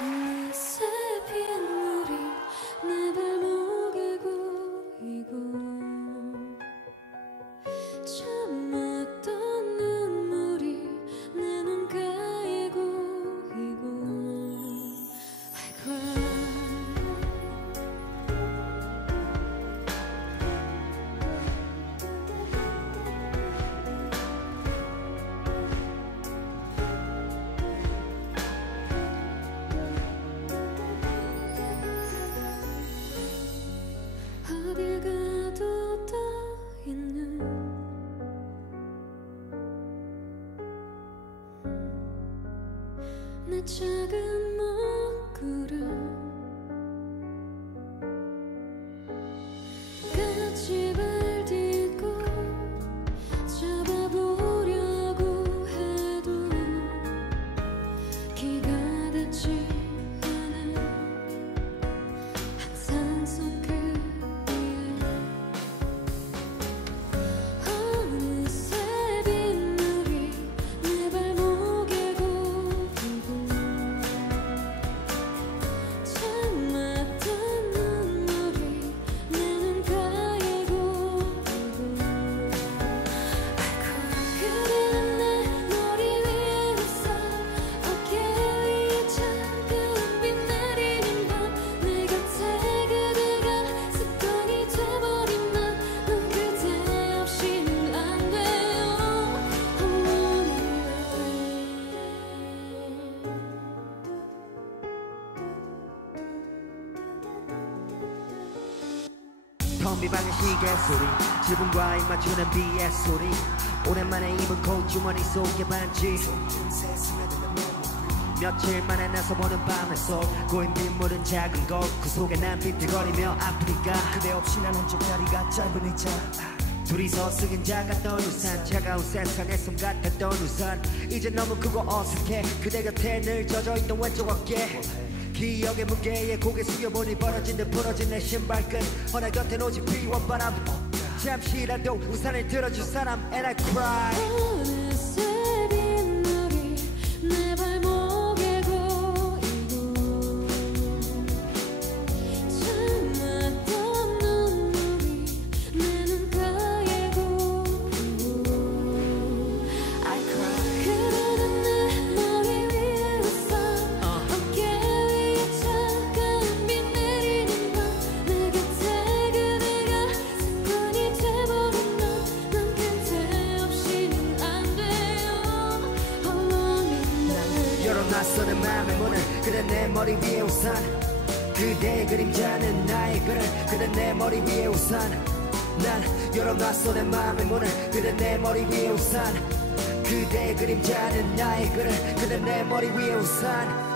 어 내 작은 텅비 방의 시계 소리 지붕과 입 맞추는 비의 소리. 오랜만에 입은 콧주머니 속에 반지. 며칠 만에 나서 보는 밤에서 고인 빗물은 작은 곳그 속에 난 비틀거리며 아프리카. 그대 없이 난 한쪽 다리가 짧은 의자. 둘이서 쓰긴 작았던 우산. 차가운 세상에 숨 같았던 우산. 이제 너무 크고 어색해. 그대 곁에 늘 젖어있던 왼쪽 어깨 기억의 무게에 고개 숙여보니 벌어진 듯 부러진 내 신발끈 어느 곁엔 오직 비원 바람. 잠시라도 우산을 들어줄 사람. And I cry 내 맘의 문을 그대 내 머리 위에 우산. 그대의 그림자는 나의 그를 그대 내 머리 위에 우산. 난 열어놨어 내 맘의 문을 그대 내 머리 위에 우산. 그대의 그림자는 나의 그를 그대 내 머리 위에 우산